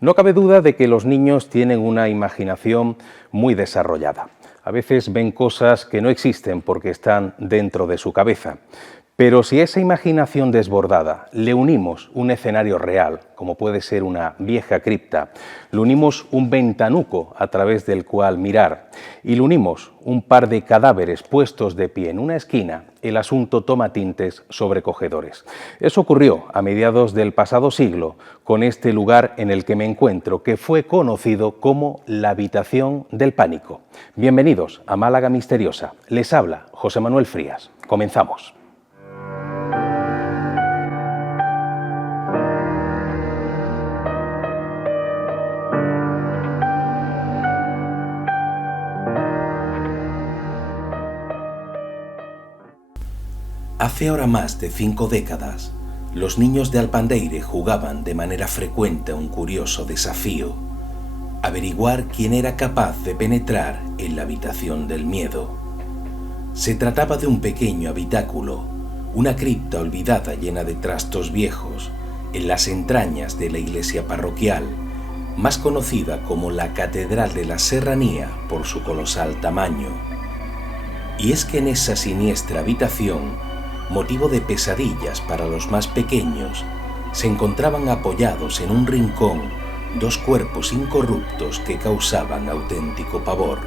No cabe duda de que los niños tienen una imaginación muy desarrollada. A veces ven cosas que no existen porque están dentro de su cabeza. Pero si a esa imaginación desbordada le unimos un escenario real, como puede ser una vieja cripta, le unimos un ventanuco a través del cual mirar y le unimos un par de cadáveres puestos de pie en una esquina, el asunto toma tintes sobrecogedores. Eso ocurrió a mediados del pasado siglo con este lugar en el que me encuentro, que fue conocido como la Habitación del Pánico. Bienvenidos a Málaga Misteriosa. Les habla José Manuel Frías. Comenzamos. Hace ahora más de 5 décadas, los niños de Alpandeire jugaban de manera frecuente a un curioso desafío: averiguar quién era capaz de penetrar en la habitación del miedo. Se trataba de un pequeño habitáculo, una cripta olvidada llena de trastos viejos, en las entrañas de la iglesia parroquial, más conocida como la Catedral de la Serranía por su colosal tamaño. Y es que en esa siniestra habitación, motivo de pesadillas para los más pequeños, se encontraban apoyados en un rincón dos cuerpos incorruptos que causaban auténtico pavor.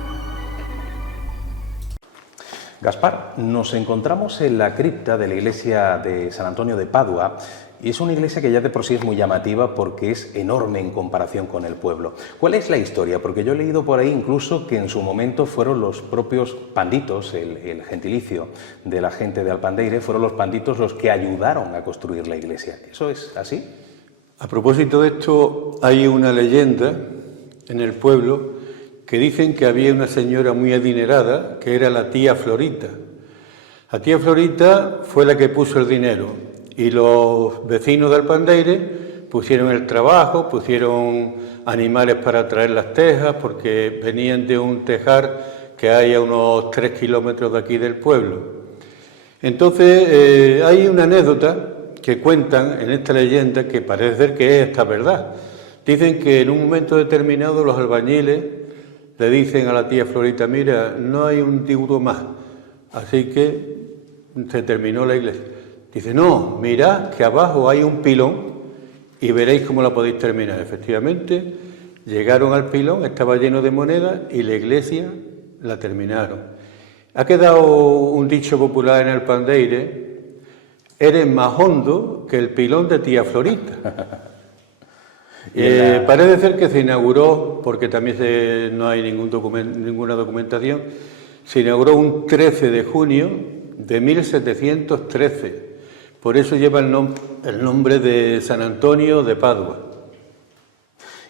Gaspar, nos encontramos en la cripta de la iglesia de San Antonio de Padua y es una iglesia que ya de por sí es muy llamativa porque es enorme en comparación con el pueblo. ¿Cuál es la historia? Porque yo he leído por ahí incluso que en su momento fueron los propios panditos, el gentilicio de la gente de Alpandeire, fueron los panditos los que ayudaron a construir la iglesia. ¿Eso es así? A propósito de esto, hay una leyenda en el pueblo que dicen que había una señora muy adinerada que era la tía Florita. La tía Florita fue la que puso el dinero y los vecinos de Alpandeire pusieron el trabajo, pusieron animales para traer las tejas porque venían de un tejar que hay a unos 3 kilómetros de aquí del pueblo. Entonces hay una anécdota que cuentan en esta leyenda que parece ser que es esta verdad. Dicen que en un momento determinado los albañiles le dicen a la tía Florita: mira, no hay un duro más, así que se terminó la iglesia. Dice: no, mirad que abajo hay un pilón y veréis cómo la podéis terminar. Efectivamente, llegaron al pilón, estaba lleno de monedas y la iglesia la terminaron. Ha quedado un dicho popular en Alpandeire: eres más hondo que el pilón de tía Florita. Parece ser que se inauguró, porque también no hay ninguna documentación, se inauguró un 13 de junio de 1713. Por eso lleva el nombre de San Antonio de Padua.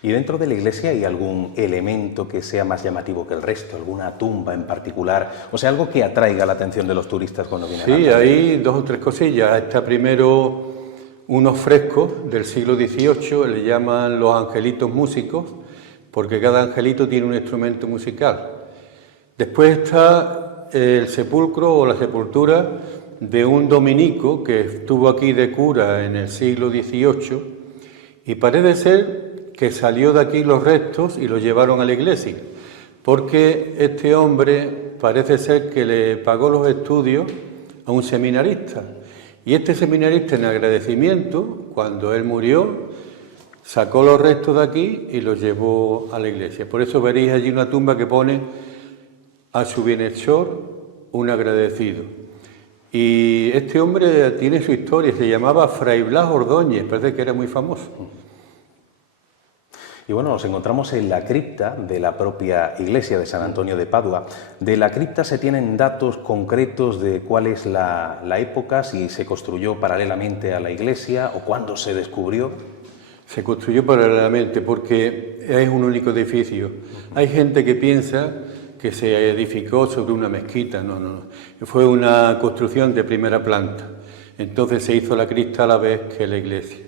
¿Y dentro de la iglesia hay algún elemento que sea más llamativo que el resto? ¿Alguna tumba en particular? O sea, algo que atraiga la atención de los turistas cuando vienen. Sí, hay 2 o 3 cosillas. Está primero unos frescos del siglo XVIII, le llaman los angelitos músicos, porque cada angelito tiene un instrumento musical. Después está el sepulcro o la sepultura de un dominico que estuvo aquí de cura en el siglo XVIII y parece ser que salió de aquí los restos y los llevaron a la iglesia, porque este hombre parece ser que le pagó los estudios a un seminarista. Y este seminarista, en agradecimiento, cuando él murió, sacó los restos de aquí y los llevó a la iglesia. Por eso veréis allí una tumba que pone: a su bienhechor un agradecido. Y este hombre tiene su historia, se llamaba Fray Blas Ordóñez, parece que era muy famoso. Y bueno, nos encontramos en la cripta de la propia iglesia de San Antonio de Padua. De la cripta se tienen datos concretos de cuál es la época, si se construyó paralelamente a la iglesia o cuándo se descubrió. Se construyó paralelamente porque es un único edificio. Hay gente que piensa que se edificó sobre una mezquita, no. Fue una construcción de primera planta. Entonces se hizo la cripta a la vez que la iglesia.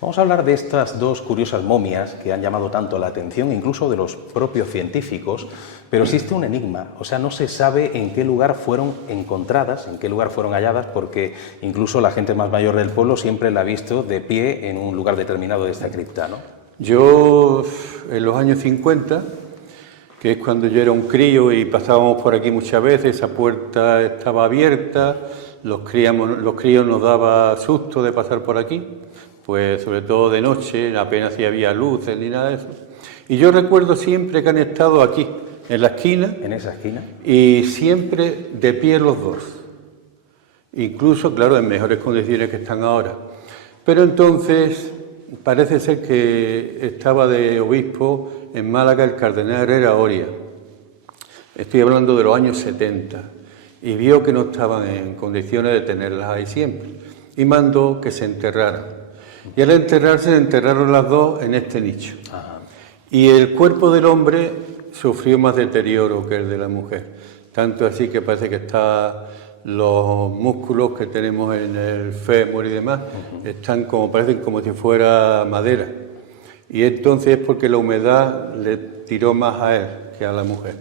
Vamos a hablar de estas 2 curiosas momias que han llamado tanto la atención, incluso de los propios científicos, pero existe un enigma, o sea, no se sabe en qué lugar fueron encontradas, en qué lugar fueron halladas, porque incluso la gente más mayor del pueblo siempre la ha visto de pie en un lugar determinado de esta cripta, ¿no? Yo, en los años 50, que es cuando yo era un crío y pasábamos por aquí muchas veces, esa puerta estaba abierta, los críos nos daba susto de pasar por aquí, pues sobre todo de noche, apenas si había luces ni nada de eso. Y yo recuerdo siempre que han estado aquí, en la esquina. En esa esquina. Y siempre de pie los dos. Incluso, claro, en mejores condiciones que están ahora. Pero entonces parece ser que estaba de obispo en Málaga el cardenal Herrera Oria. Estoy hablando de los años 70. Y vio que no estaban en condiciones de tenerlas ahí siempre. Y mandó que se enterraran. Y al enterrarse, enterraron las dos en este nicho. Ajá. Y el cuerpo del hombre sufrió más deterioro que el de la mujer. Tanto así que parece que los músculos que tenemos en el fémur y demás están parecen como si fuera madera. Y entonces es porque la humedad le tiró más a él que a la mujer.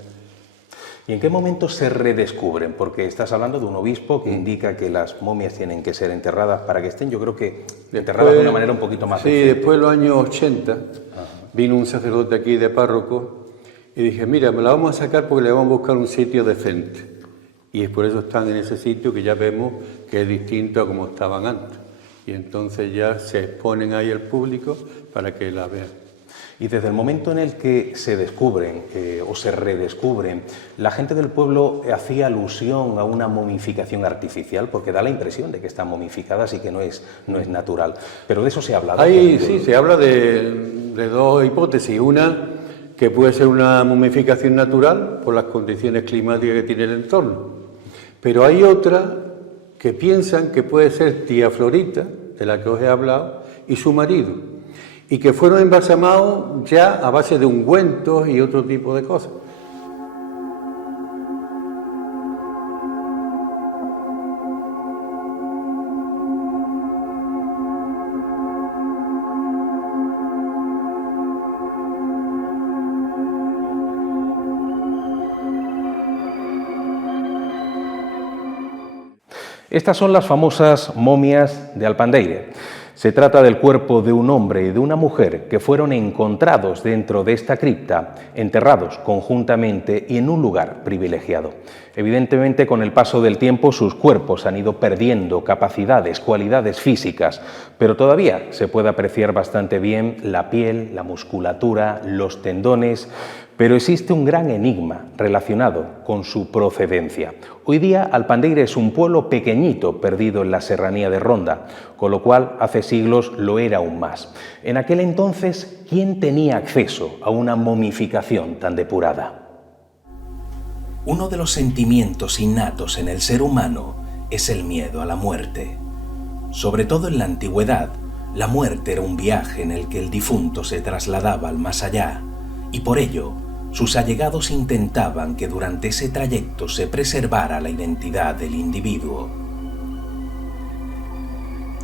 ¿Y en qué momento se redescubren? Porque estás hablando de un obispo que indica que las momias tienen que ser enterradas para que estén, yo creo que enterradas de una manera un poquito más... Sí, después de los años 80, vino un sacerdote aquí de párroco y dije, mira, me la vamos a sacar porque le vamos a buscar un sitio decente. Y por eso están en ese sitio que ya vemos que es distinto a como estaban antes. Y entonces ya se exponen ahí al público para que la vean. Y desde el momento en el que se descubren o se redescubren, la gente del pueblo hacía alusión a una momificación artificial, porque da la impresión de que están momificadas y que no es natural. Pero de eso se ha hablado. Sí, se habla de dos hipótesis. Una, que puede ser una momificación natural por las condiciones climáticas que tiene el entorno. Pero hay otra que piensan que puede ser tía Florita, de la que os he hablado, y su marido, y que fueron embalsamados ya a base de ungüentos y otro tipo de cosas. Estas son las famosas momias de Alpandeire. Se trata del cuerpo de un hombre y de una mujer que fueron encontrados dentro de esta cripta, enterrados conjuntamente y en un lugar privilegiado. Evidentemente, con el paso del tiempo, sus cuerpos han ido perdiendo capacidades, cualidades físicas, pero todavía se puede apreciar bastante bien la piel, la musculatura, los tendones, pero existe un gran enigma relacionado con su procedencia. Hoy día Alpandeire es un pueblo pequeñito perdido en la serranía de Ronda, con lo cual hace siglos lo era aún más. En aquel entonces, ¿quién tenía acceso a una momificación tan depurada? Uno de los sentimientos innatos en el ser humano es el miedo a la muerte. Sobre todo en la antigüedad, la muerte era un viaje en el que el difunto se trasladaba al más allá, y por ello, sus allegados intentaban que durante ese trayecto se preservara la identidad del individuo.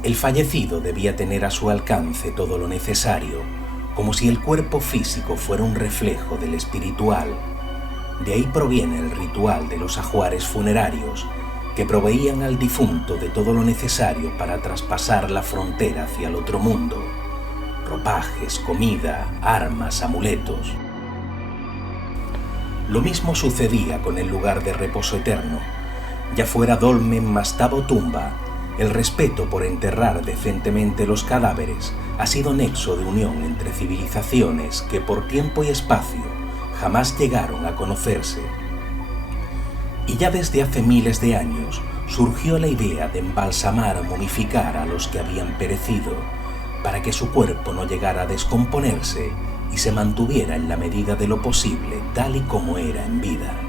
El fallecido debía tener a su alcance todo lo necesario, como si el cuerpo físico fuera un reflejo del espiritual. De ahí proviene el ritual de los ajuares funerarios, que proveían al difunto de todo lo necesario para traspasar la frontera hacia el otro mundo: ropajes, comida, armas, amuletos. Lo mismo sucedía con el lugar de reposo eterno. Ya fuera dolmen, mastaba o tumba, el respeto por enterrar decentemente los cadáveres ha sido nexo de unión entre civilizaciones que por tiempo y espacio jamás llegaron a conocerse. Y ya desde hace miles de años surgió la idea de embalsamar o momificar a los que habían perecido, para que su cuerpo no llegara a descomponerse y se mantuviera en la medida de lo posible tal y como era en vida.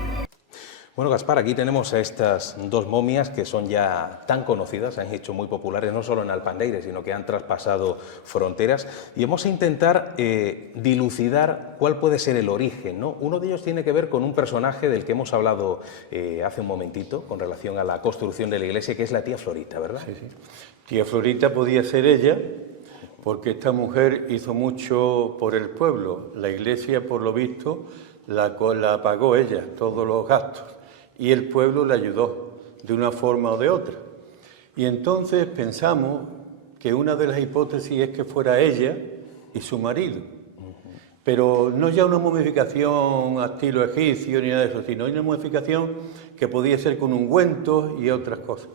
Bueno, Gaspar, aquí tenemos a estas dos momias que son ya tan conocidas, se han hecho muy populares no solo en Alpandeire, sino que han traspasado fronteras, y vamos a intentar dilucidar cuál puede ser el origen, ¿no? Uno de ellos tiene que ver con un personaje del que hemos hablado hace un momentito, con relación a la construcción de la iglesia, que es la tía Florita, ¿verdad? Sí, sí. Tía Florita podía ser ella, porque esta mujer hizo mucho por el pueblo. La iglesia, por lo visto, la pagó ella, todos los gastos, y el pueblo le ayudó de una forma o de otra. Y entonces pensamos que una de las hipótesis es que fuera ella y su marido. Pero no ya una momificación a estilo egipcio ni nada de eso, sino una momificación que podía ser con ungüentos y otras cosas.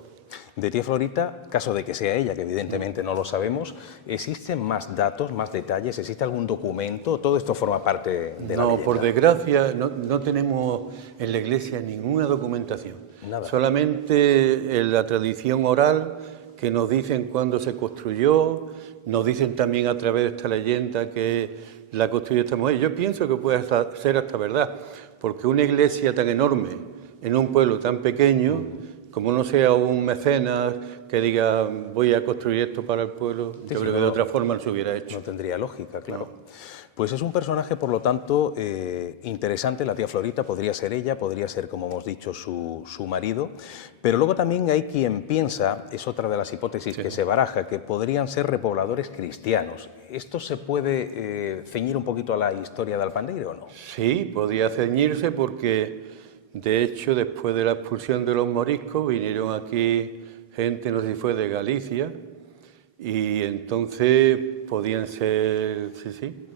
De tía Florita, caso de que sea ella, que evidentemente no lo sabemos, ¿existen más datos, más detalles? ¿Existe algún documento? ¿Todo esto forma parte de la leyenda? No, por desgracia, no tenemos en la iglesia ninguna documentación. Nada. Solamente en la tradición oral, que nos dicen cuándo se construyó, nos dicen también a través de esta leyenda que la construyó esta mujer. Yo pienso que puede ser hasta verdad, porque una iglesia tan enorme en un pueblo tan pequeño, como no sea un mecenas que diga voy a construir esto para el pueblo, yo creo que de otra forma no se hubiera hecho. No tendría lógica, claro. Pues es un personaje, por lo tanto, interesante. La tía Florita podría ser ella, podría ser, como hemos dicho, su marido, pero luego también hay quien piensa, es otra de las hipótesis que se baraja, que podrían ser repobladores cristianos. ¿Esto se puede ceñir un poquito a la historia de Alpandeire o no? Sí, podía ceñirse porque, de hecho, después de la expulsión de los moriscos, vinieron aquí gente, no sé si fue de Galicia, y entonces podían ser, sí.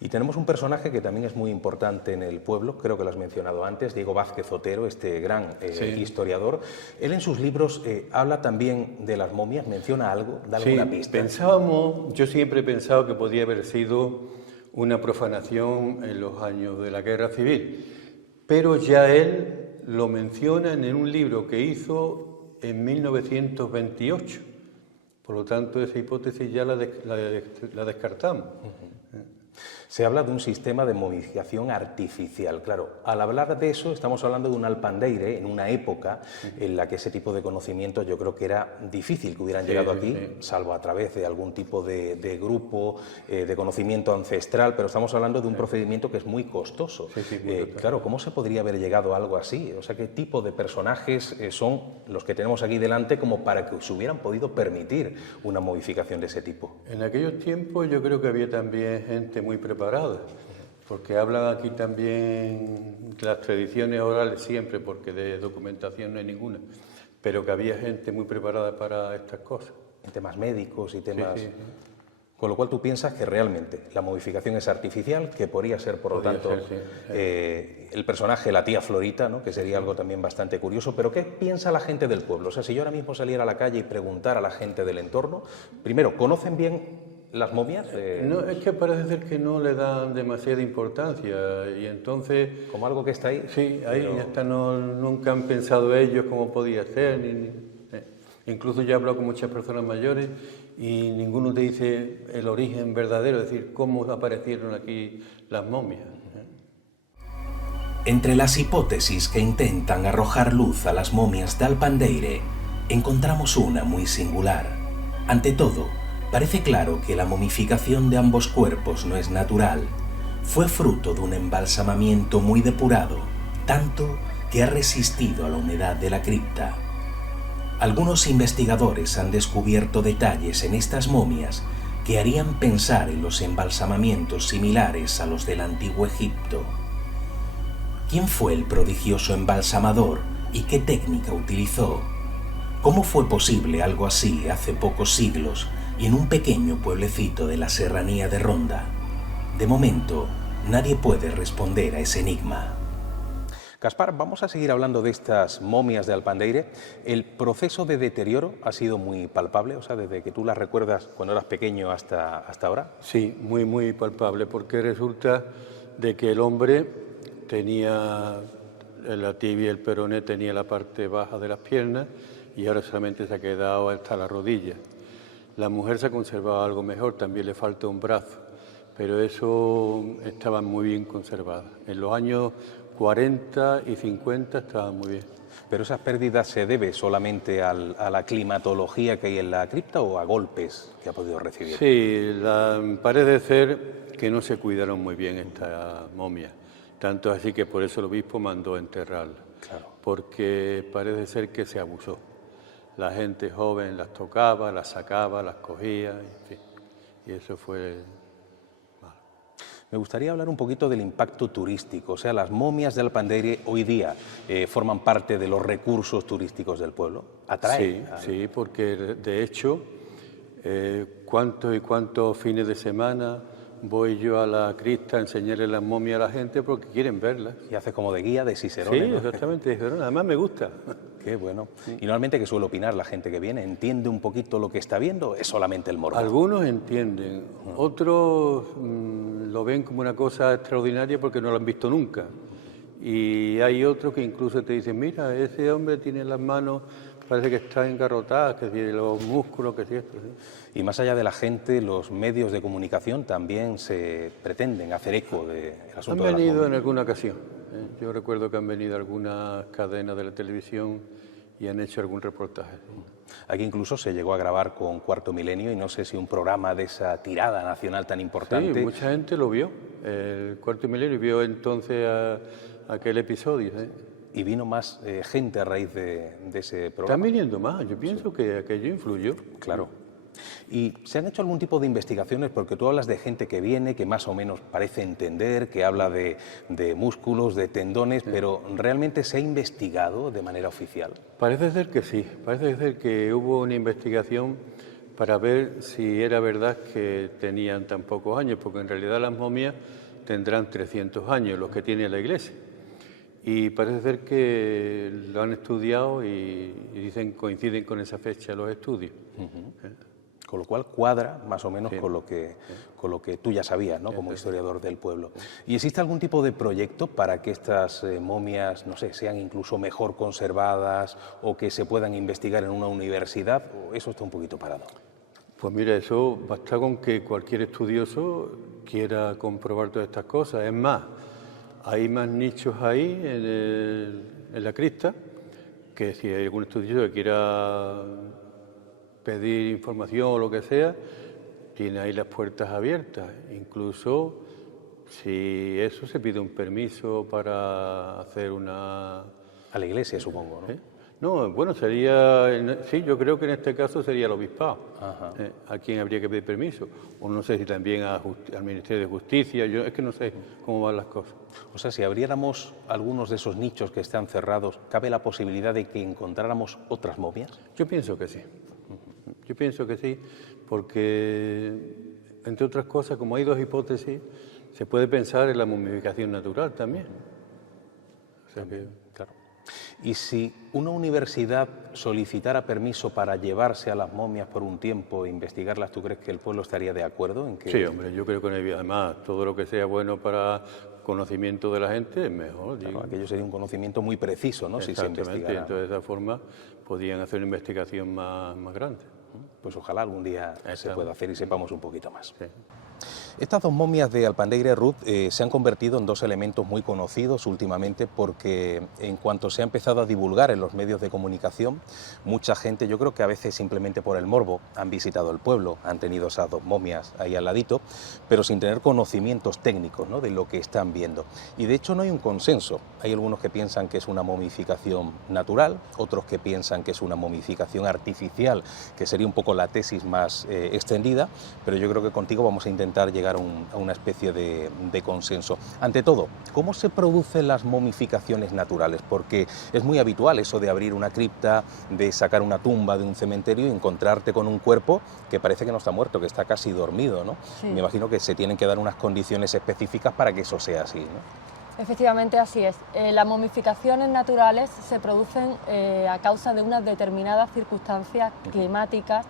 Y tenemos un personaje que también es muy importante en el pueblo, creo que lo has mencionado antes, Diego Vázquez Otero, este gran historiador. Él en sus libros habla también de las momias, menciona algo, da alguna pista. Yo siempre he pensado que podía haber sido una profanación en los años de la Guerra Civil, pero ya él lo menciona en un libro que hizo en 1928. Por lo tanto, esa hipótesis ya la descartamos. Se habla de un sistema de momificación artificial. Claro, al hablar de eso estamos hablando de un Alpandeire en una época en la que ese tipo de conocimientos yo creo que era difícil que hubieran llegado aquí, salvo a través de algún tipo de grupo, de conocimiento ancestral, pero estamos hablando de un procedimiento que es muy costoso. Claro, ¿cómo se podría haber llegado a algo así? O sea, ¿qué tipo de personajes son los que tenemos aquí delante como para que se hubieran podido permitir una modificación de ese tipo? En aquellos tiempos yo creo que había también gente muy preparada, porque hablan aquí también las tradiciones orales siempre, porque de documentación no hay ninguna, pero que había gente muy preparada para estas cosas. En temas médicos y temas... Con lo cual tú piensas que realmente la modificación es artificial, que podría ser, por lo tanto, el personaje, la tía Florita, ¿no? Que sería algo también bastante curioso. Pero ¿qué piensa la gente del pueblo? O sea, si yo ahora mismo saliera a la calle y preguntara a la gente del entorno, primero, ¿conocen bien las momias? No, es que parece ser que no le dan demasiada importancia y entonces... Como algo que está ahí. Sí, ahí hasta nunca han pensado ellos cómo podía ser. Incluso yo he hablado con muchas personas mayores y ninguno te dice el origen verdadero, es decir, cómo aparecieron aquí las momias. Entre las hipótesis que intentan arrojar luz a las momias de Alpandeire, encontramos una muy singular. Ante todo, parece claro que la momificación de ambos cuerpos no es natural. Fue fruto de un embalsamamiento muy depurado, tanto que ha resistido a la humedad de la cripta. Algunos investigadores han descubierto detalles en estas momias que harían pensar en los embalsamamientos similares a los del antiguo Egipto. ¿Quién fue el prodigioso embalsamador y qué técnica utilizó? ¿Cómo fue posible algo así hace pocos siglos y en un pequeño pueblecito de la serranía de Ronda? De momento, nadie puede responder a ese enigma. Gaspar, vamos a seguir hablando de estas momias de Alpandeire. ¿El proceso de deterioro ha sido muy palpable? O sea, desde que tú las recuerdas cuando eras pequeño hasta ahora. Sí, muy, muy palpable, porque resulta de que el hombre tenía la tibia y el peroné, tenía la parte baja de las piernas y ahora solamente se ha quedado hasta la rodilla. La mujer se ha conservado algo mejor, también le falta un brazo, pero eso estaba muy bien conservada. En los años 40 y 50 estaban muy bien. ¿Pero esas pérdidas se debe solamente a la climatología que hay en la cripta o a golpes que ha podido recibir? Sí, parece ser que no se cuidaron muy bien esta momia, tanto así que por eso el obispo mandó enterrarla, porque parece ser que se abusó. La gente joven las tocaba, las sacaba, las cogía, en fin, y eso fue... Me gustaría hablar un poquito del impacto turístico. O sea, las momias de Alpandeire hoy día forman parte de los recursos turísticos del pueblo. ¿Atraen? Sí, porque de hecho, cuántos y cuántos fines de semana voy yo a la cripta a enseñarle las momias a la gente porque quieren verlas. Y hace como de guía de Cicerone, Sí, ¿no? exactamente, de Cicerone. Además me gusta. Qué bueno. Y normalmente, ¿qué suele opinar la gente que viene? ¿Entiende un poquito lo que está viendo o es solamente el morbo? Algunos entienden, otros lo ven como una cosa extraordinaria porque no lo han visto nunca. Y hay otros que incluso te dicen, mira, ese hombre tiene las manos, parece que está engarrotadas, que tiene los músculos, que si esto. ¿Sí? Y más allá de la gente, los medios de comunicación también se pretenden hacer eco del asunto de Han las venido momias. en alguna ocasión. Yo recuerdo que han venido algunas cadenas de la televisión y han hecho algún reportaje. Aquí incluso se llegó a grabar con Cuarto Milenio y no sé si un programa de esa tirada nacional tan importante. Sí, mucha gente lo vio. El Cuarto Milenio vio entonces aquel episodio. Y vino más gente a raíz de ese programa. Están viniendo más. Yo pienso que aquello influyó. Claro. ¿Y se han hecho algún tipo de investigaciones? Porque tú hablas de gente que viene, que más o menos parece entender, que habla de músculos, de tendones, pero ¿realmente se ha investigado de manera oficial? Parece ser que sí. Parece ser que hubo una investigación para ver si era verdad que tenían tan pocos años, porque en realidad las momias tendrán 300 años, los que tiene la Iglesia. Y parece ser que lo han estudiado y dicen coinciden con esa fecha los estudios. Con lo cual cuadra más o menos con lo que tú ya sabías, ¿no? Como historiador del pueblo. ¿Y existe algún tipo de proyecto para que estas momias, no sé, sean incluso mejor conservadas o que se puedan investigar en una universidad? ¿O eso está un poquito parado? Pues mira, eso basta con que cualquier estudioso quiera comprobar todas estas cosas. Es más, hay más nichos ahí en la cripta que si hay algún estudioso que quiera pedir información o lo que sea, tiene ahí las puertas abiertas. Incluso si eso se pide un permiso para hacer una... A la iglesia, supongo, ¿no? No, bueno, sería... Sí, yo creo que en este caso sería el obispado, a quien habría que pedir permiso. O no sé si también al Ministerio de Justicia, yo es que no sé cómo van las cosas. O sea, si abriéramos algunos de esos nichos que están cerrados, ¿cabe la posibilidad de que encontráramos otras momias? Yo pienso que sí. Yo pienso que sí, porque, entre otras cosas, como hay dos hipótesis, se puede pensar en la momificación natural también. O sea que... Claro. Y si una universidad solicitara permiso para llevarse a las momias por un tiempo e investigarlas, ¿tú crees que el pueblo estaría de acuerdo en que...? Sí, hombre, yo creo que además todo lo que sea bueno para conocimiento de la gente es mejor. Claro, aquello sería un conocimiento muy preciso, ¿no? Si se investigara. Entonces de esa forma podían hacer una investigación más grande. Pues ojalá algún día se pueda hacer y sepamos un poquito más. Sí. Estas dos momias de Alpandeire, Ruth, se han convertido en dos elementos muy conocidos últimamente porque en cuanto se ha empezado a divulgar en los medios de comunicación, mucha gente, yo creo que a veces simplemente por el morbo, han visitado el pueblo, han tenido esas dos momias ahí al ladito, pero sin tener conocimientos técnicos, ¿no?, de lo que están viendo. Y de hecho no hay un consenso. Hay algunos que piensan que es una momificación natural, otros que piensan que es una momificación artificial, que sería un poco la tesis más extendida, pero yo creo que contigo vamos a intentar llegar a una especie de consenso. Ante todo, ¿cómo se producen las momificaciones naturales? Porque es muy habitual eso de abrir una cripta, de sacar una tumba de un cementerio y encontrarte con un cuerpo que parece que no está muerto, que está casi dormido, ¿no? Sí. Me imagino que se tienen que dar unas condiciones específicas para que eso sea así, ¿no? Efectivamente, así es. Las momificaciones naturales se producen a causa de unas determinadas circunstancias climáticas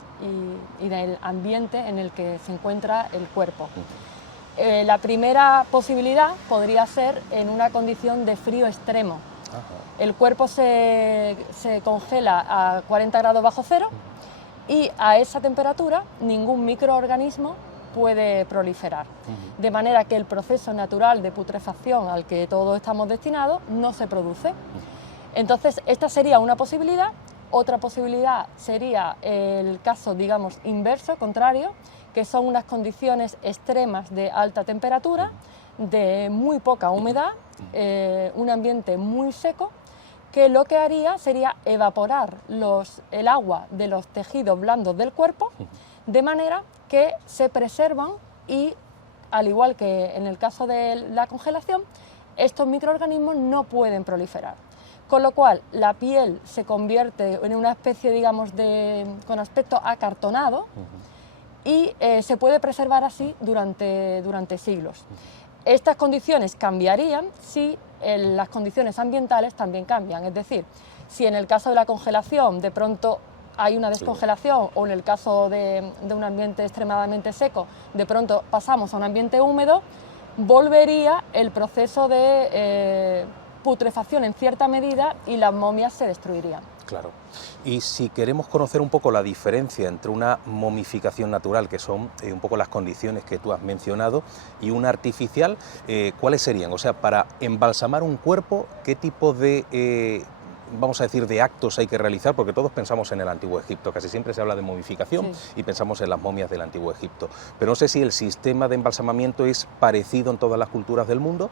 y del ambiente en el que se encuentra el cuerpo. La primera posibilidad podría ser en una condición de frío extremo. El cuerpo se congela a 40 grados bajo cero y a esa temperatura ningún microorganismo puede proliferar, de manera que el proceso natural de putrefacción al que todos estamos destinados no se produce. Entonces, esta sería una posibilidad. Otra posibilidad sería el caso, digamos, inverso, contrario, que son unas condiciones extremas de alta temperatura, de muy poca humedad, un ambiente muy seco, que lo que haría sería evaporar el agua de los tejidos blandos del cuerpo, de manera que se preservan y, al igual que en el caso de la congelación, estos microorganismos no pueden proliferar. Con lo cual, la piel se convierte en una especie, digamos, con aspecto acartonado y se puede preservar así durante siglos. Estas condiciones cambiarían si las condiciones ambientales también cambian, es decir, si en el caso de la congelación de pronto hay una descongelación, o en el caso de un ambiente extremadamente seco, de pronto pasamos a un ambiente húmedo, volvería el proceso de putrefacción en cierta medida y las momias se destruirían. Claro. Y si queremos conocer un poco la diferencia entre una momificación natural, que son un poco las condiciones que tú has mencionado, y una artificial, ¿cuáles serían? O sea, para embalsamar un cuerpo, ¿qué tipo de vamos a decir, de actos hay que realizar? Porque todos pensamos en el Antiguo Egipto, casi siempre se habla de momificación, sí, y pensamos en las momias del Antiguo Egipto, pero no sé si el sistema de embalsamamiento es parecido en todas las culturas del mundo,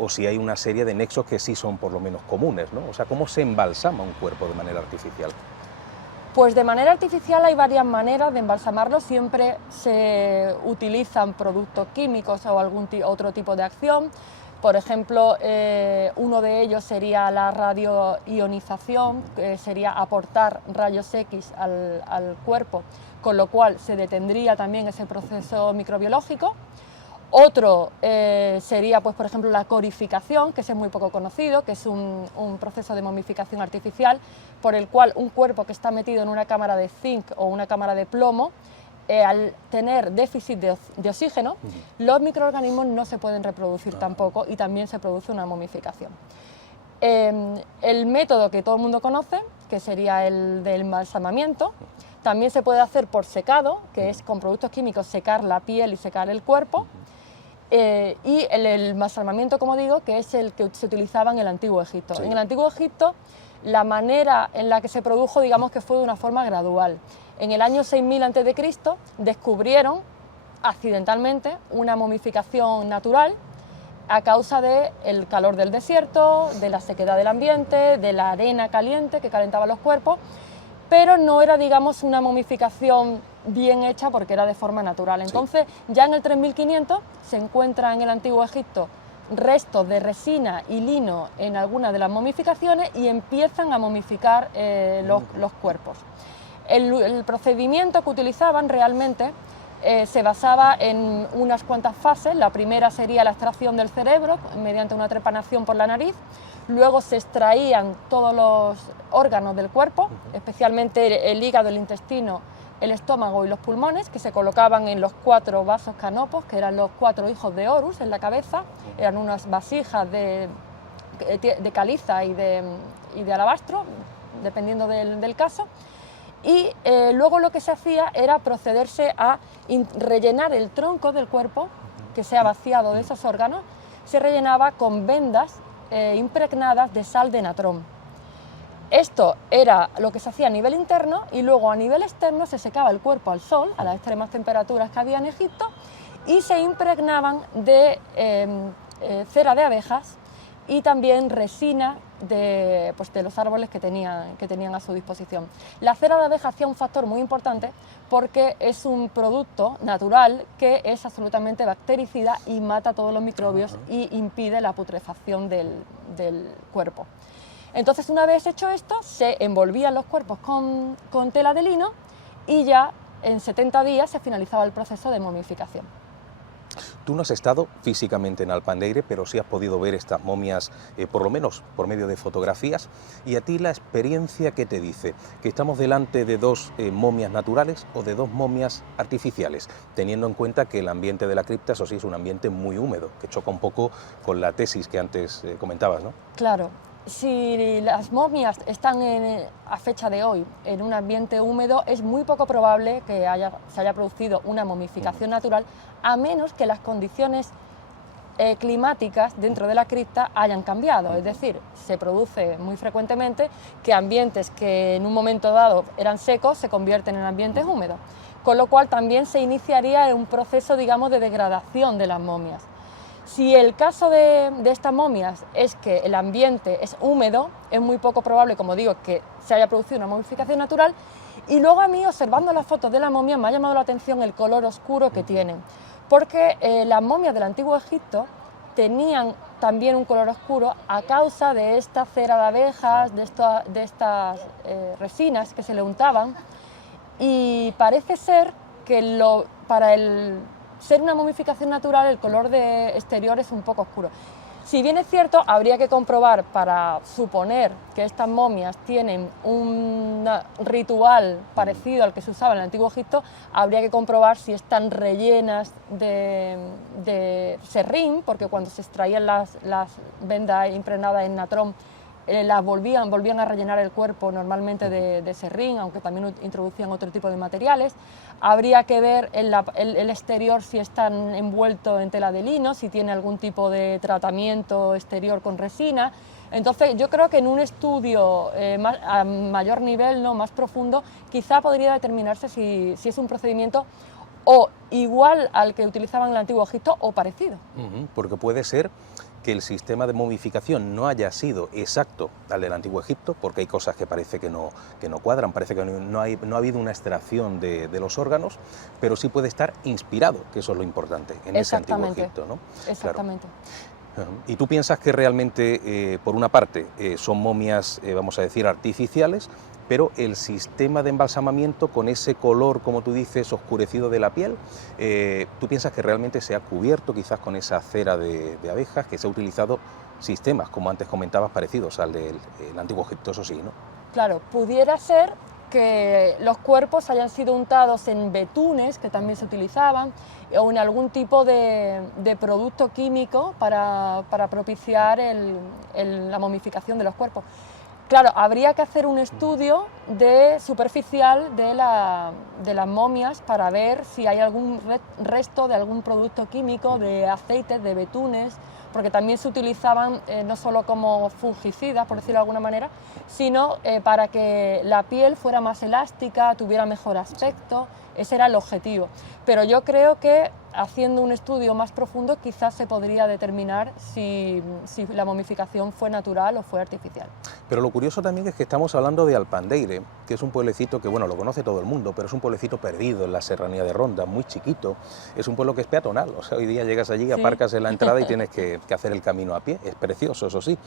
o si hay una serie de nexos que sí son por lo menos comunes, ¿no? O sea, ¿cómo se embalsama un cuerpo de manera artificial? Pues de manera artificial hay varias maneras de embalsamarlo, siempre se utilizan productos químicos o algún otro tipo de acción. Por ejemplo, uno de ellos sería la radioionización, que sería aportar rayos X al cuerpo, con lo cual se detendría también ese proceso microbiológico. Otro sería, pues, por ejemplo, la corificación, que es muy poco conocido, que es un proceso de momificación artificial por el cual un cuerpo que está metido en una cámara de zinc o una cámara de plomo, al tener déficit de oxígeno, los microorganismos no se pueden reproducir tampoco y también se produce una momificación. El método que todo el mundo conoce, que sería el del embalsamamiento, también se puede hacer por secado, que es con productos químicos secar la piel y secar el cuerpo, y el embalsamamiento, como digo, que es el que se utilizaba en el Antiguo Egipto. Sí. En el Antiguo Egipto, la manera en la que se produjo, digamos que fue de una forma gradual. En el año 6000 a.C. descubrieron accidentalmente una momificación natural a causa del calor del desierto, de la sequedad del ambiente, de la arena caliente que calentaba los cuerpos, pero no era, digamos, una momificación bien hecha porque era de forma natural. Entonces, ya en el 3500 se encuentra en el Antiguo Egipto restos de resina y lino en algunas de las momificaciones y empiezan a momificar los cuerpos. El procedimiento que utilizaban realmente se basaba en unas cuantas fases. La primera sería la extracción del cerebro mediante una trepanación por la nariz. Luego se extraían todos los órganos del cuerpo, especialmente el hígado, el intestino, el estómago y los pulmones, que se colocaban en los 4 vasos canopos, que eran los 4 hijos de Horus en la cabeza. Eran unas vasijas de caliza y de alabastro, dependiendo del caso. Y luego lo que se hacía era procederse a rellenar el tronco del cuerpo, que se ha vaciado de esos órganos, se rellenaba con vendas impregnadas de sal de natrón. Esto era lo que se hacía a nivel interno, y luego a nivel externo se secaba el cuerpo al sol, a las extremas temperaturas que había en Egipto, y se impregnaban de cera de abejas y también resina de los árboles que tenían a su disposición. La cera de abeja hacía un factor muy importante porque es un producto natural que es absolutamente bactericida y mata todos los microbios y impide la putrefacción del cuerpo. Entonces, una vez hecho esto, se envolvían los cuerpos con tela de lino y ya en 70 días se finalizaba el proceso de momificación. Tú no has estado físicamente en Alpandeyre, pero sí has podido ver estas momias, por lo menos por medio de fotografías. ¿Y a ti la experiencia qué te dice? ¿Que estamos delante de 2 momias naturales o de 2 momias artificiales? Teniendo en cuenta que el ambiente de la cripta, eso sí, es un ambiente muy húmedo, que choca un poco con la tesis que antes comentabas, ¿no? Claro. Si las momias están a fecha de hoy en un ambiente húmedo, es muy poco probable que se haya producido una momificación natural, a menos que las condiciones climáticas dentro de la cripta hayan cambiado. Es decir, se produce muy frecuentemente que ambientes que en un momento dado eran secos se convierten en ambientes húmedos, con lo cual también se iniciaría un proceso, digamos, de degradación de las momias. Si el caso de estas momias es que el ambiente es húmedo, es muy poco probable, como digo, que se haya producido una momificación natural. Y luego a mí, observando las fotos de las momias, me ha llamado la atención el color oscuro que tienen, porque las momias del Antiguo Egipto tenían también un color oscuro a causa de esta cera de abejas, de estas resinas que se le untaban, y parece ser que ser una momificación natural el color exterior es un poco oscuro. Si bien es cierto, habría que comprobar, para suponer que estas momias tienen un ritual parecido al que se usaba en el Antiguo Egipto, habría que comprobar si están rellenas de serrín, porque cuando se extraían las vendas impregnadas en natrón, las volvían a rellenar el cuerpo normalmente de serrín, aunque también introducían otro tipo de materiales. Habría que ver el exterior si están envueltos en tela de lino, si tiene algún tipo de tratamiento exterior con resina. Entonces yo creo que en un estudio a mayor nivel, ¿no?, más profundo, quizá podría determinarse si es un procedimiento o igual al que utilizaban en el Antiguo Egipto o parecido. Porque puede ser que el sistema de momificación no haya sido exacto al del Antiguo Egipto, porque hay cosas que parece que no cuadran, parece que no ha habido una extracción de los órganos, pero sí puede estar inspirado, que eso es lo importante, en ese Antiguo Egipto, ¿no? Exactamente. Claro. ¿Y tú piensas que realmente, por una parte, son momias, vamos a decir, artificiales, pero el sistema de embalsamamiento con ese color, como tú dices, oscurecido de la piel, tú piensas que realmente se ha cubierto quizás con esa cera de abejas, que se ha utilizado sistemas, como antes comentabas, parecidos al del Antiguo Egipto, eso sí, ¿no? Claro, pudiera ser que los cuerpos hayan sido untados en betunes, que también se utilizaban, o en algún tipo de producto químico para propiciar la momificación de los cuerpos. Claro, habría que hacer un estudio superficial de las momias para ver si hay algún resto de algún producto químico, de aceites, de betunes, porque también se utilizaban no solo como fungicidas, por decirlo de alguna manera, sino para que la piel fuera más elástica, tuviera mejor aspecto. Ese era el objetivo. Pero yo creo que haciendo un estudio más profundo quizás se podría determinar si la momificación fue natural o fue artificial. Pero lo curioso también es que estamos hablando de Alpandeire, que es un pueblecito que, bueno, lo conoce todo el mundo, pero es un pueblecito perdido en la serranía de Ronda, muy chiquito. Es un pueblo que es peatonal, o sea, hoy día llegas allí, aparcas en la entrada y tienes que hacer el camino a pie. Es precioso, eso sí.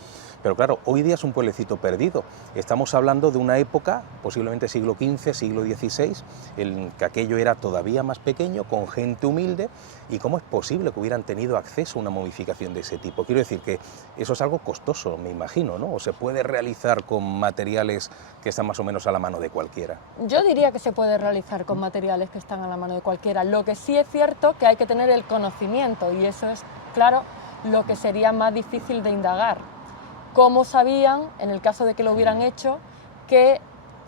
Pero claro, hoy día es un pueblecito perdido. Estamos hablando de una época, posiblemente siglo XV, siglo XVI, en que aquello era todavía más pequeño, con gente humilde. ¿Y cómo es posible que hubieran tenido acceso a una momificación de ese tipo? Quiero decir que eso es algo costoso, me imagino, ¿no? ¿O se puede realizar con materiales que están más o menos a la mano de cualquiera? Yo diría que se puede realizar con materiales que están a la mano de cualquiera. Lo que sí es cierto que hay que tener el conocimiento, y eso es, claro, lo que sería más difícil de indagar. ¿Cómo sabían, en el caso de que lo hubieran hecho, que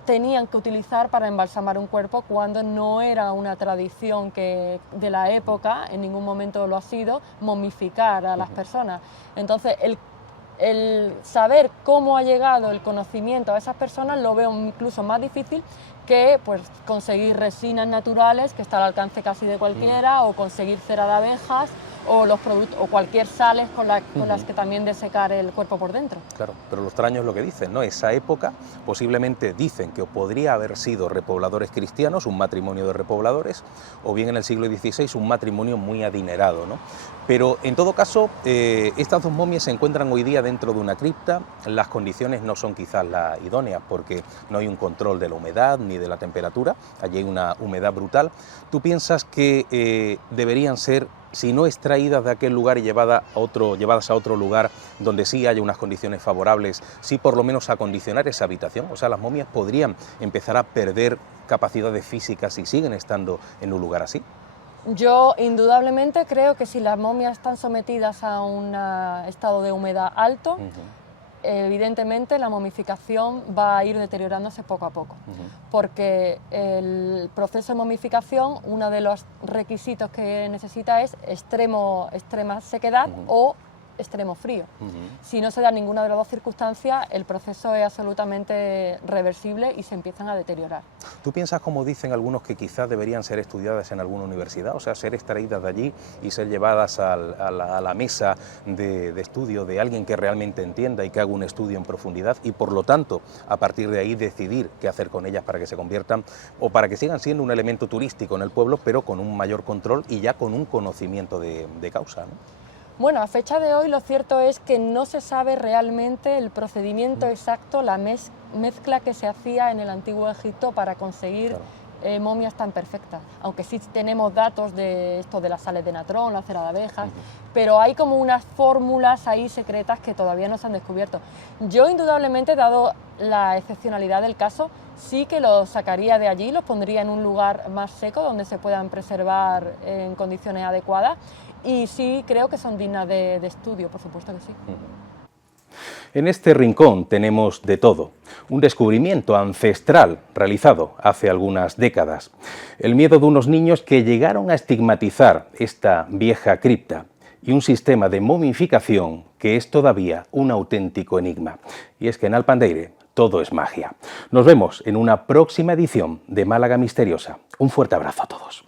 tenían que utilizar para embalsamar un cuerpo cuando no era una tradición de la época, en ningún momento lo ha sido, momificar a las personas? Entonces, el saber cómo ha llegado el conocimiento a esas personas lo veo incluso más difícil que pues, conseguir resinas naturales, que está al alcance casi de cualquiera, o conseguir cera de abejas, o los productos, o cualquier sales con las que también desecar el cuerpo por dentro. Claro, pero lo extraño es lo que dicen, ¿no? Esa época posiblemente dicen que podría haber sido repobladores cristianos, un matrimonio de repobladores, o bien en el siglo XVI un matrimonio muy adinerado, ¿no? Pero en todo caso, estas dos momias se encuentran hoy día dentro de una cripta. Las condiciones no son quizás las idóneas porque no hay un control de la humedad ni de la temperatura, allí hay una humedad brutal. ¿Tú piensas que deberían ser, si no extraídas de aquel lugar y llevadas a otro lugar donde sí haya unas condiciones favorables, sí por lo menos acondicionar esa habitación? O sea, las momias podrían empezar a perder capacidades físicas si siguen estando en un lugar así. Yo indudablemente creo que si las momias están sometidas a un estado de humedad alto, evidentemente la momificación va a ir deteriorándose poco a poco, porque el proceso de momificación, uno de los requisitos que necesita es extrema sequedad o extremo frío. Si no se da ninguna de las dos circunstancias, el proceso es absolutamente reversible y se empiezan a deteriorar. ¿Tú piensas, como dicen algunos, que quizás deberían ser estudiadas en alguna universidad, o sea, ser extraídas de allí y ser llevadas a la mesa de estudio de alguien que realmente entienda y que haga un estudio en profundidad y, por lo tanto, a partir de ahí decidir qué hacer con ellas para que se conviertan o para que sigan siendo un elemento turístico en el pueblo, pero con un mayor control y ya con un conocimiento de causa, ¿no? Bueno, a fecha de hoy lo cierto es que no se sabe realmente el procedimiento exacto, la mezcla que se hacía en el Antiguo Egipto para conseguir momias tan perfectas, aunque sí tenemos datos de esto de las sales de natrón, la cera de abejas, pero hay como unas fórmulas ahí secretas que todavía no se han descubierto. Yo indudablemente, dado la excepcionalidad del caso, sí que los sacaría de allí, los pondría en un lugar más seco donde se puedan preservar en condiciones adecuadas, y sí creo que son dignas de estudio, por supuesto que sí. En este rincón tenemos de todo. Un descubrimiento ancestral realizado hace algunas décadas. El miedo de unos niños que llegaron a estigmatizar esta vieja cripta. Y un sistema de momificación que es todavía un auténtico enigma. Y es que en Alpandeire todo es magia. Nos vemos en una próxima edición de Málaga Misteriosa. Un fuerte abrazo a todos.